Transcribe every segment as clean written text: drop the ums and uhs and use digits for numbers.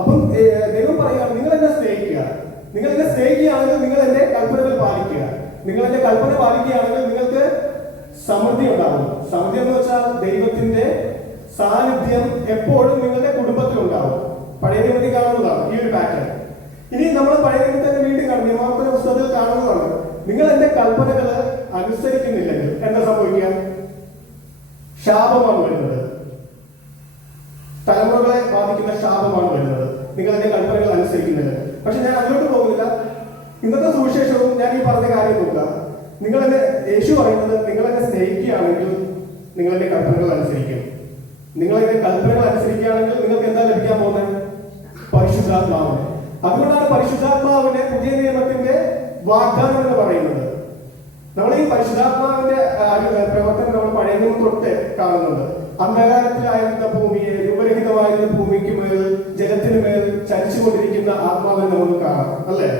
അപ്പം ദൈവം പറയുകയാണ്, നിങ്ങൾ എന്നെ സ്നേഹിക്കുക. നിങ്ങൾ എന്നെ സ്നേഹിക്കുകയാണെങ്കിൽ നിങ്ങൾ എന്റെ കൽപ്പനകൾ പാലിക്കുക. നിങ്ങൾ എന്റെ കൽപ്പന പാലിക്കുകയാണെങ്കിൽ നിങ്ങൾക്ക് സമൃദ്ധി ഉണ്ടാകും. സമൃദ്ധി എന്ന് വെച്ചാൽ ദൈവത്തിന്റെ സാന്നിധ്യം എപ്പോഴും നിങ്ങളുടെ കുടുംബത്തിൽ ഉണ്ടാവും. പഴയ നിയമത്തിൽ കാണുന്നതാണ് ഈ ഒരു പാറ്റേൺ. ഇനി നമ്മൾ പഴയ നിയമത്തെ വീണ്ടും കാണും, നിയമാവർത്തന പുസ്തകത്തിൽ കാണുന്നതാണ്. നിങ്ങൾ എന്റെ കൽപ്പനകൾ അനുസരിക്കുന്നില്ലെങ്കിൽ എന്താ സംഭവിക്കുക? ശാപമാണ് വരുന്നത്. തലമുറകളെ ബാധിക്കുന്ന ശാപമാണ് വരുന്നത്, നിങ്ങൾ എന്റെ കൽപ്പനകൾ അനുസരിക്കുന്നില്ല. പക്ഷെ ഞാൻ അതിലോട്ട് പോകുന്നില്ല. ഇന്നത്തെ സുവിശേഷവും ഞാൻ ഈ പറഞ്ഞ കാര്യം നോക്കുക. നിങ്ങൾ എന്നെ, യേശു പറയുന്നത്, നിങ്ങൾ എന്നെ സ്നേഹിക്കുകയാണെങ്കിൽ നിങ്ങൾ എന്റെ കൽപ്പനകൾ അനുസരിക്കും. നിങ്ങൾ എന്റെ കൽപ്പനകൾ അനുസരിക്കുകയാണെങ്കിൽ നിങ്ങൾക്ക് എന്താ ലഭിക്കാൻ പോകുന്നത്? പരിശുദ്ധാത്മാവിനെ. അതുകൊണ്ടാണ് പരിശുദ്ധാത്മാവിനെ പുതിയ നിയമത്തിന്റെ വാഗ്ദാനം എന്ന് പറയുന്നത്. നമ്മൾ ഈ പരിശുദ്ധാത്മാവിന്റെ പ്രവർത്തനം നമ്മൾ പഴയ നിയമം തൊട്ട് കാണുന്നുണ്ട്. അന്ധകാരത്തിലായിരുന്ന ഭൂമിയെ, രൂപരഹിതമായിരുന്ന ഭൂമിക്ക് മേൽ, ജലത്തിന് മേൽ ചലിച്ചുകൊണ്ടിരിക്കുന്ന ആത്മാവിനെ നമുക്ക് കാണാം, അല്ലെ?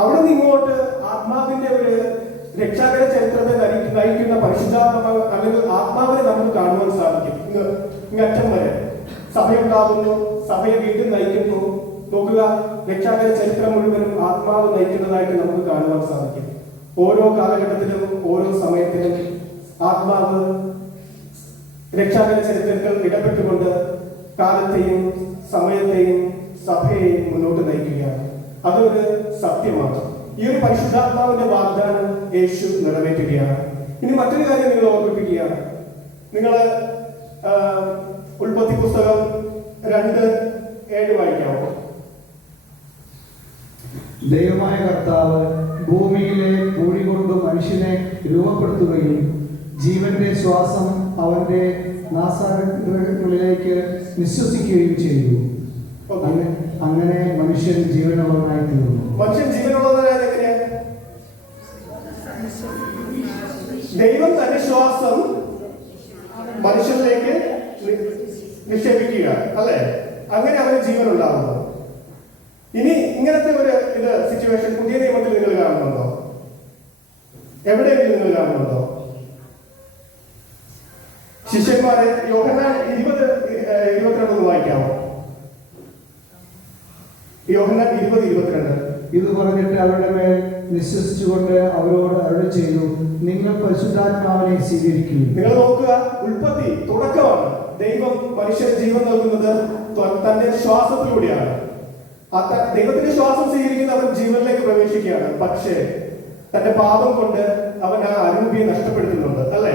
അവിടെ നിന്ന് ഇങ്ങോട്ട് ആത്മാവിന്റെ ഒരു രക്ഷാകര ചരിത്രത്തെ നയിക്കുന്ന പരിശുദ്ധാത്മാവ് അല്ലെങ്കിൽ ആത്മാവിനെ നമുക്ക് കാണുവാൻ സാധിക്കും. ഇങ്ങറ്റം വരെ സഭയുണ്ടാകുന്നു, സഭയെ വീണ്ടും നയിക്കുന്നു. നോക്കുക, രക്ഷാകര ചരിത്രം മുഴുവനും ആത്മാവ് നയിക്കുന്നതായിട്ട് നമുക്ക് കാണുവാൻ സാധിക്കും. ഓരോ കാലഘട്ടത്തിലും ഓരോ സമയത്തിലും ആത്മാവ് രക്ഷാകര ചരിത്രത്തിൽ ഇടപെട്ടുകൊണ്ട് കാലത്തെയും സമയത്തെയും സഭയെയും മുന്നോട്ട് നയിക്കുകയാണ്. അതൊരു സത്യമാണ്. ഈ ഒരു പരിശുദ്ധാത്മാവിന്റെ വാഗ്ദാനം യേശു നിറവേറ്റുകയാണ്. ഇനി മറ്റൊരു കാര്യം നിങ്ങൾ ഓർമ്മിപ്പിക്കുകയാണ്. നിങ്ങൾ ഉൽപ്പത്തി പുസ്തകം 2:7 വായിക്കാമോ? ദൈവമായ കർത്താവ് ഭൂമിയിലെ പൂഴി കൊണ്ട് മനുഷ്യനെ രൂപപ്പെടുത്തുകയും ജീവന്റെ ശ്വാസം അവന്റെ നാസാഗ്രഹങ്ങളിലേക്ക് നിശ്വസിക്കുകയും ചെയ്തു. അങ്ങനെ മനുഷ്യൻ ജീവനുള്ളവനായി തീർന്നു. മനുഷ്യൻ ജീവനുള്ളവനായത് എങ്ങനെയാ? ദൈവം തന്റെ ശ്വാസം മനുഷ്യനിലേക്ക് നിക്ഷേപിക്കുക, അല്ലെ? അങ്ങനെ അവന് ജീവൻ ഉണ്ടാകുന്നു. ഇനി ഇങ്ങനത്തെ ഒരു സിറ്റുവേഷൻ പുതിയ നിയമത്തിൽ നിങ്ങൾ കാണുന്നുണ്ടോ? എവിടെയെങ്കിലും നിങ്ങൾ കാണുന്നുണ്ടോ? ശിഷ്യന്മാരെ യോഹന്നാൻ 20:22 വായിക്കാമോ? യോഹന്നാൻ 20:22. ഇത് പറഞ്ഞിട്ട് അവരുടെ മേൽ നിശ്വസിച്ചുകൊണ്ട് അവരോട് അരുളി ചെയ്തു, നിങ്ങൾ പരിശുദ്ധാത്മാവിനെ സ്വീകരിക്കുന്നു. നിങ്ങൾ നോക്കുക, ഉൽപ്പത്തി തുടക്കമാണ്. ദൈവം മനുഷ്യന് ജീവൻ നൽകുന്നത് തന്റെ ശ്വാസത്തിലൂടെയാണ്. ദൈവത്തിന്റെ ശ്വാസം സ്വീകരിക്കുന്ന അവൻ ജീവനിലേക്ക് പ്രവേശിക്കുകയാണ്. പക്ഷേ തന്റെ പാപം കൊണ്ട് അവൻ ആ അരൂപിയെ നഷ്ടപ്പെടുത്തുന്നുണ്ട്, അല്ലെ?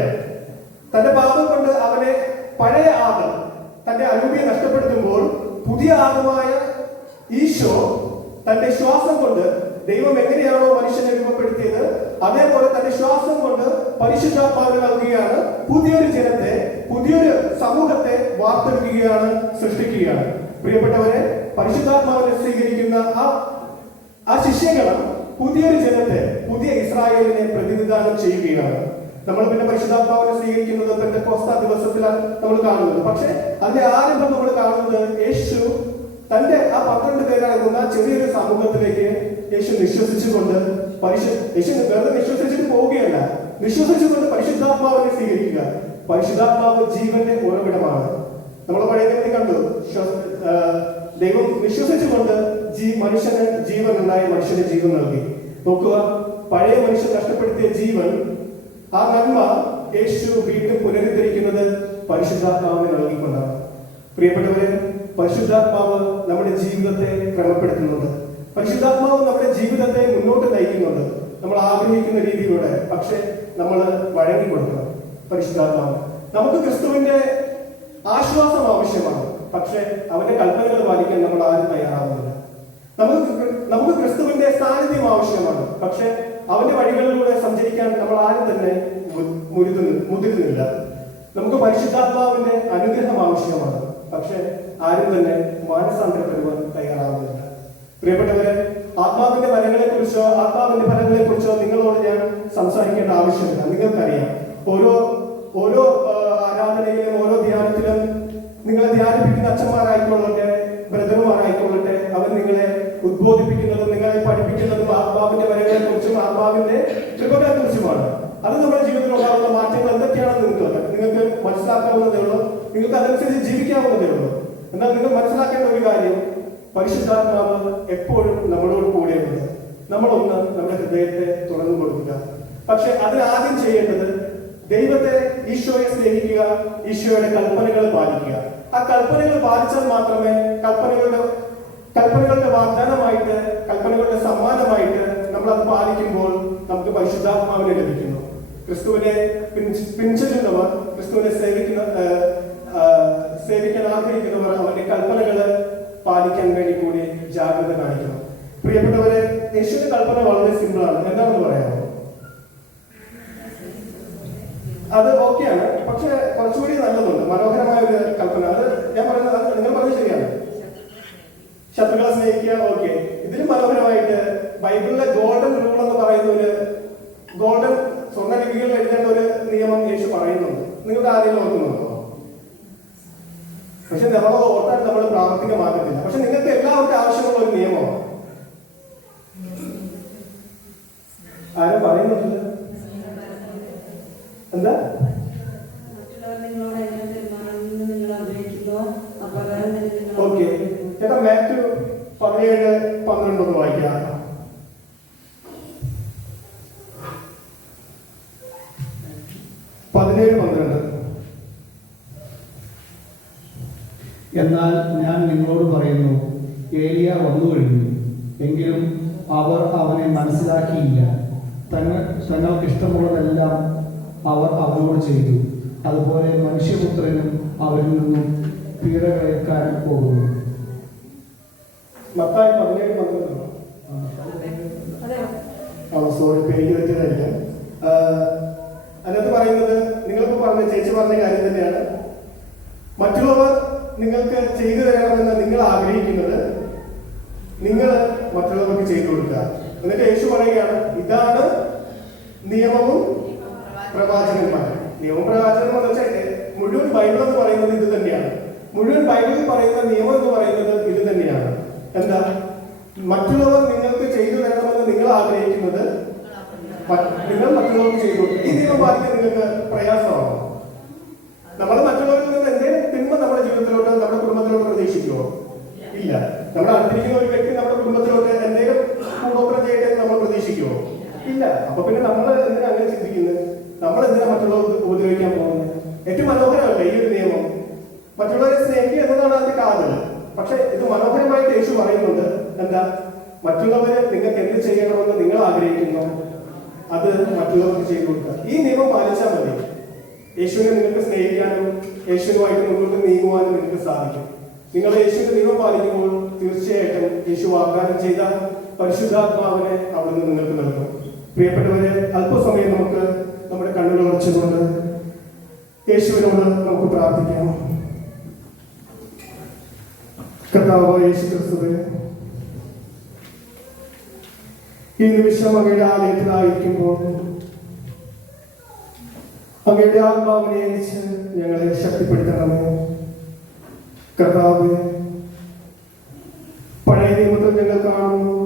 തന്റെ പാപം കൊണ്ട് അവനെ പഴയ ആദം തന്റെ അരൂപിയെ നഷ്ടപ്പെടുത്തുമ്പോൾ പുതിയ ആദമായ ഈശോ തന്റെ ശ്വാസം കൊണ്ട്, ദൈവം എങ്ങനെയാണോ മനുഷ്യനെ രൂപപ്പെടുത്തിയത് അതേപോലെ തന്റെ ശ്വാസം കൊണ്ട് പരിശുദ്ധാത്മാവിനെ നൽകുകയാണ്. പുതിയൊരു ജനത്തെ, പുതിയൊരു സമൂഹത്തെ വാർത്തെടുക്കുകയാണ്, സൃഷ്ടിക്കുകയാണ്. പ്രിയപ്പെട്ടവരെ, പരിശുദ്ധാത്മാവിനെ സ്വീകരിക്കുന്ന ആ ശിഷ്യഗണം പുതിയൊരു ജനത്തെ, പുതിയ ഇസ്രായേലിനെ പ്രതിനിധാനം ചെയ്യുകയാണ്. നമ്മൾ പിന്നെ പരിശുദ്ധാത്മാവിനെ സ്വീകരിക്കുന്നത് പെന്തക്കോസ്താ ദിവസത്തിലാണ് നമ്മൾ കാണുന്നത്. പക്ഷെ അതിന്റെ ആരംഭം നമ്മൾ കാണുന്നത് യേശു തന്റെ ആ 12 പേരടങ്ങുന്ന ചെറിയൊരു സമൂഹത്തിലേക്ക് യേശു നിശ്വസിച്ചുകൊണ്ട്, യേശു വെറുതെ വിശ്വസിച്ചിട്ട് പോവുകയല്ല, വിശ്വസിച്ചുകൊണ്ട് പരിശുദ്ധാത്മാവിനെ സ്വീകരിക്കുക. പരിശുദ്ധാത്മാവ് ജീവന്റെ ഉറവിടമാണ്. നമ്മൾ പഴയ നിയമത്തിൽ കണ്ടു, ദൈവം വിശ്വസിച്ചുകൊണ്ട് മനുഷ്യന് ജീവൻ ഉണ്ടായി, മനുഷ്യന് ജീവൻ നൽകി. നോക്കുക, പഴയ മനുഷ്യൻ നഷ്ടപ്പെടുത്തിയ ജീവൻ, ആ നന്മ യേശു വീണ്ടും പുനരുദ്ധരിക്കുന്നത് പരിശുദ്ധാത്മാവിനെ നൽകിക്കൊണ്ടാണ്. പ്രിയപ്പെട്ടവരെ, പരിശുദ്ധാത്മാവ് നമ്മുടെ ജീവിതത്തെ ക്രമപ്പെടുത്തുന്നുണ്ട്. പരിശുദ്ധാത്മാവ് നമ്മുടെ ജീവിതത്തെ മുന്നോട്ട് നയിക്കുന്നുണ്ട്, നമ്മൾ ആഗ്രഹിക്കുന്ന രീതിയിലൂടെ. പക്ഷെ നമ്മൾ വഴങ്ങി കൊടുക്കണം പരിശുദ്ധാത്മാവ്. നമുക്ക് ക്രിസ്തുവിന്റെ ആശ്വാസം ആവശ്യമാണ്, പക്ഷെ അവന്റെ കൽപ്പനകൾ പാലിക്കാൻ നമ്മൾ ആരും തയ്യാറാവുന്നില്ല. നമുക്ക് ക്രിസ്തുവിന്റെ സാന്നിധ്യം ആവശ്യമാണ്, പക്ഷെ അവന്റെ വഴികളിലൂടെ സഞ്ചരിക്കാൻ നമ്മൾ ആരും തന്നെ മുതിരുന്നില്ല. നമുക്ക് പരിശുദ്ധാത്മാവിന്റെ അനുഗ്രഹം ആവശ്യമാണ്, പക്ഷെ ആരും തന്നെ മാനസാന്തരപ്പെടുവാൻ തയ്യാറാവുന്നില്ല. പ്രിയപ്പെട്ടവരെ, ആത്മാവിന്റെ ഫലങ്ങളെ കുറിച്ചോ നിങ്ങളോട് ഞാൻ സംസാരിക്കേണ്ട ആവശ്യമില്ല. നിങ്ങൾക്കറിയാം, ഓരോ ആരാധനയിലും ഓരോ ധ്യാനത്തിലും നിങ്ങളെ ധ്യാനിപ്പിക്കുന്ന അച്ഛന്മാരായിക്കൊള്ളട്ടെ, ബ്രദർമാരായിക്കൊള്ളട്ടെ, അവർ നിങ്ങളെ ഉദ്ബോധിപ്പിക്കുന്നതും നിങ്ങളെ പഠിപ്പിക്കുന്നതും ആത്മാവിന്റെ ഫലങ്ങളെ കുറിച്ചും ആത്മാവിന്റെ കൃപകളെ കുറിച്ചുമാണ്. അത് നമ്മുടെ ജീവിതത്തിൽ ഉണ്ടാകുന്ന മാറ്റങ്ങൾ എന്തൊക്കെയാണെന്ന് നിങ്ങൾക്ക് മനസ്സിലാക്കാവുന്നതേ ഉള്ളൂ, നിങ്ങൾക്ക് അതനുസരിച്ച് ജീവിക്കാവുന്നതേ ഉള്ളൂ. എന്നാൽ നിങ്ങൾ മനസ്സിലാക്കേണ്ട ഒരു കാര്യം, പരിശുദ്ധാത്മാവ് എപ്പോഴും നമ്മളോട് കൂടെയുണ്ട്. നമ്മളൊന്ന് നമ്മുടെ ഹൃദയത്തെ തുറന്നു കൊടുക്കുക. പക്ഷെ അതിനാദ്യം ചെയ്യേണ്ടത് ദൈവത്തെ, ഈശോയെ സ്നേഹിക്കുക, ഈശോയുടെ കൽപ്പനകൾ പാലിക്കുക. ആ കൽപ്പനകൾ പാലിച്ചാൽ മാത്രമേ കൽപ്പനകളുടെ വാഗ്ദാനമായിട്ട്, കൽപ്പനകളുടെ സമ്മാനമായിട്ട് നമ്മൾ അത് പാലിക്കുമ്പോൾ നമുക്ക് പരിശുദ്ധാത്മാവിനെ ലഭിക്കുന്നു. ക്രിസ്തുവിനെ പിൻചെല്ലുന്നവർ, ക്രിസ്തുവിനെ സേവിക്കാൻ ആഗ്രഹിക്കുന്നവർ അവന്റെ കൽപ്പനകൾ പാലിക്കാൻ വേണ്ടി കൂടി ജാഗ്രത കാണിക്കണം. പ്രിയപ്പെട്ടവരെ, യേശുവിന്റെ കൽപ്പന വളരെ സിമ്പിളാണ്. എന്താണെന്ന് പറയാമോ? അത് ഓക്കെയാണ്, പക്ഷെ കുറച്ചുകൂടി നല്ലതുണ്ട്, മനോഹരമായ ഒരു കൽപ്പന. അത് ഞാൻ പറയുന്നത്, നിങ്ങൾ പറഞ്ഞത് ശരിയാണ്. ശത്രുക്കളെ സ്നേഹിക്കുക, ഓക്കെ. ഇതിലും മനോഹരമായിട്ട് ബൈബിളിലെ ഗോൾഡൻ റൂൾ എന്ന് പറയുന്ന ഒരു ഗോൾഡൻ സ്വർണ്ണലിപികളിൽ എഴുതേണ്ട ഒരു നിയമം യേശു പറയുന്നുണ്ട്. നിങ്ങൾക്ക് ആരെങ്കിലും ഓർക്കുന്നുണ്ടോ? പക്ഷെ നമ്മളത് ഓർത്താൽ നമ്മൾ പ്രാവർത്തികമാക്കുന്നില്ല. പക്ഷെ നിങ്ങൾക്ക് എല്ലാവർക്കും ആവശ്യമുള്ള ഒരു നിയമമാണ്. ആരും പറയുന്നില്ല. എന്താ? ഓക്കെ ചേട്ടാ, മാത്യു 17:12 ഒന്ന് വായിക്കാം. എന്നാൽ ഞാൻ നിങ്ങളോട് പറയുന്നു, ഏലിയ വന്നു കഴിഞ്ഞു, എങ്കിലും അവർ അവനെ മനസ്സിലാക്കിയില്ല. തങ്ങൾക്ക് ഇഷ്ടമുള്ളതെല്ലാം അവർ അവനോട് ചെയ്തു. അതുപോലെ മനുഷ്യപുത്രനും അവരിൽ നിന്നും പീഡകളേൽക്കാൻ പോകുന്നു. മത്തായി 17:12. സോറി, പേര് തെറ്റിയതായിരിക്കാം. അതിനകത്ത് പറയുന്നത്, നിങ്ങളിപ്പോ പറഞ്ഞ, ചേച്ചി പറഞ്ഞ കാര്യം തന്നെയാണ്. മറ്റുള്ളവർ നിങ്ങൾക്ക് ചെയ്തു തരണമെന്ന് നിങ്ങൾ ആഗ്രഹിക്കുന്നത് നിങ്ങൾ മറ്റുള്ളവർക്ക് ചെയ്തു കൊടുക്കുക. എന്നിട്ട് യേശു പറയുകയാണ്, ഇതാണ് നിയമവും പ്രവാചകന്മാരും. നിയമം പ്രവാചകന്മാർ എന്ന് വെച്ചാൽ മുഴുവൻ ബൈബിൾ എന്ന് പറയുന്നത് ഇത് തന്നെയാണ്. മുഴുവൻ ബൈബിളിൽ പറയുന്ന നിയമം എന്ന് പറയുന്നത് ഇത് തന്നെയാണ്. എന്താ? മറ്റുള്ളവർ നിങ്ങൾക്ക് ചെയ്തു തരണമെന്ന് നിങ്ങൾ ആഗ്രഹിക്കുന്നത് നിങ്ങൾ മറ്റുള്ളവർക്ക് ചെയ്തു കൊടുക്കുക. ഈ നിയമം പാലിക്കാൻ നിങ്ങൾക്ക് പ്രയാസമാണോ? നമ്മൾ മറ്റുള്ളവരിൽ നിന്ന് എന്തെങ്കിലും തിന്മ നമ്മുടെ ജീവിതത്തിലോട്ട്, നമ്മുടെ കുടുംബത്തിലോട്ട് പ്രതീക്ഷിക്കുമോ? ഇല്ല. നമ്മുടെ അടുത്തിരിക്കുന്ന ഒരു വ്യക്തി നമ്മുടെ കുടുംബത്തിലോട്ട് എന്തെങ്കിലും കൂടോത്രം ചെയ്യട്ടെ എന്ന് നമ്മൾ പ്രതീക്ഷിക്കുമോ? ഇല്ല. അപ്പൊ പിന്നെ നമ്മൾ എന്തിനാ അങ്ങനെ ചിന്തിക്കുന്നത്? നമ്മൾ എന്തിനാ മറ്റുള്ളവർക്ക് ഉപദ്രവിക്കാൻ പോകുന്നത്? ഏറ്റവും മനോഹരമല്ല ഈ ഒരു നിയമം? മറ്റുള്ളവരെ സ്നേഹിക്കുക എന്നതാണ് അതിന്റെ കാതൽ. പക്ഷെ ഇത് മനോഹരമായിട്ട് യേശു പറയുന്നുണ്ട്. എന്താ? മറ്റുള്ളവര് നിങ്ങൾക്ക് എന്ത് ചെയ്യണമെന്ന് നിങ്ങൾ ആഗ്രഹിക്കുന്നു അത് മറ്റുള്ളവർക്ക് ചെയ്തു കൊടുക്കുക. ഈ നിയമം പാലിച്ചാൽ മതി. യേശുവിനെ നിങ്ങൾക്ക് സ്നേഹിക്കാനും യേശുവുമായിട്ട് മുന്നോട്ട് നീങ്ങുവാനും നിങ്ങൾക്ക് സാധിക്കും. നിങ്ങൾ യേശുവിന്റെ നിയമം പാലിക്കുമ്പോൾ തീർച്ചയായിട്ടും യേശു വാഗ്ദാനം ചെയ്ത പരിശുദ്ധാത്മാവിനെ അവിടുന്ന് നിങ്ങൾക്ക് നൽകും. പ്രിയപ്പെട്ടവരെ, അല്പസമയം നമുക്ക് നമ്മുടെ കണ്ണുകൾ അടച്ചുകൊണ്ട് യേശുവിനോട് നമുക്ക് പ്രാർത്ഥിക്കാം. കർത്താവായ യേശു ക്രിസ്തുവേ, ഈ നിമിഷം അങ്ങയുടെ ആലയത്തിലായിരിക്കുമ്പോൾ അങ്ങയുടെ ആത്മാവിനെ അയച്ച് ഞങ്ങളെ ശക്തിപ്പെടുത്തണമേ. കർത്താവേ, പഴയ നിയമത്തിൽ ഞങ്ങൾ കാണുന്നു,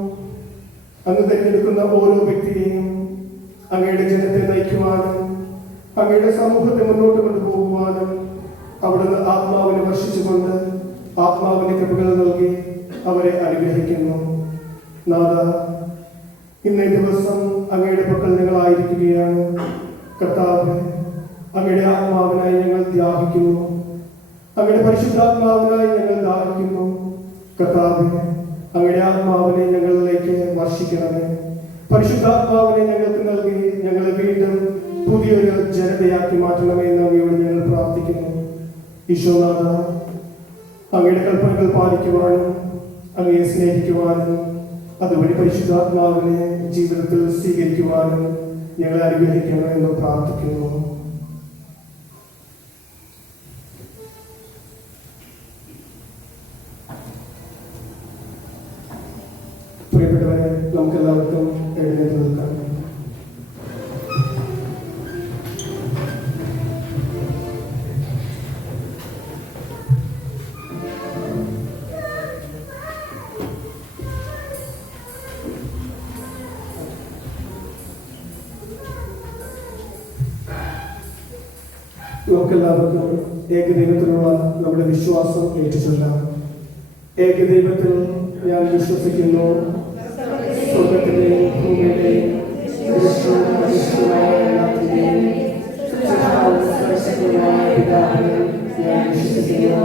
അങ്ങ് തിരഞ്ഞെടുക്കുന്ന ഓരോ വ്യക്തിയെയും അങ്ങയുടെ ജനത്തെ നയിക്കുവാനും അങ്ങയുടെ സമൂഹത്തെ മുന്നോട്ട് കൊണ്ടുപോകുവാനും അവിടുന്ന് ആത്മാവിനെ വർഷിച്ചുകൊണ്ട് ആത്മാവിന്റെ കൃപകൾ നൽകി അവരെ അനുഗ്രഹിക്കുന്നു. നാഥ, ഇന്നേ ദിവസം അങ്ങയുടെ പക്കൽ ഞങ്ങളായിരിക്കുകയാണ്. കർത്താവ്, അങ്ങയുടെ ആത്മാവിനായി ഞങ്ങൾ ത്യാഗിക്കുന്നു. അങ്ങയുടെ പരിശുദ്ധാത്മാവിനായി ഞങ്ങൾ ദാഹിക്കുന്നു. കർത്താവ്, അങ്ങയുടെ ആത്മാവിനെ ഞങ്ങളിലേക്ക് വർഷിക്കണമേ. പരിശുദ്ധാത്മാവിനെ ഞങ്ങൾക്ക് നൽകി ഞങ്ങളെ വീണ്ടും പുതിയൊരു ജനതയാക്കി മാറ്റണമേ എന്ന് അങ്ങയോട് ഞങ്ങൾ പ്രാർത്ഥിക്കുന്നു. ഈശോനാഥ, അങ്ങയുടെ കൽപ്പനകൾ പാലിക്കുവാനും അങ്ങയെ സ്നേഹിക്കുവാനും അതുവഴി പരിശുദ്ധാത്മാവിനെ ജീവിതത്തിൽ സ്വീകരിക്കുവാനും ഞങ്ങളെ അനുഗ്രഹിക്കണമെന്ന് പ്രാർത്ഥിക്കുന്നു. പ്രിയപ്പെട്ടവരെ, നമുക്കെല്ലാവർക്കും എഴുന്നേറ്റ് നിൽക്കാം. നമുക്കെല്ലാവർക്കും ഏകദൈവത്തിലുള്ള നമ്മുടെ വിശ്വാസം ഏറ്റുചൊല്ലാം. ഏകദൈവത്തിൽ ഞാൻ വിശ്വസിക്കുന്നു. സ്വർഗ്ഗത്തിലെയും ഭൂമിയിലെയും ദൃശ്യവും അദൃശ്യവുമായ എല്ലാത്തിന്റെയും സൃഷ്ടാവും സർവ്വശക്തനുമായ പിതാവിനെ ഞാൻ വിശ്വസിക്കുന്നു.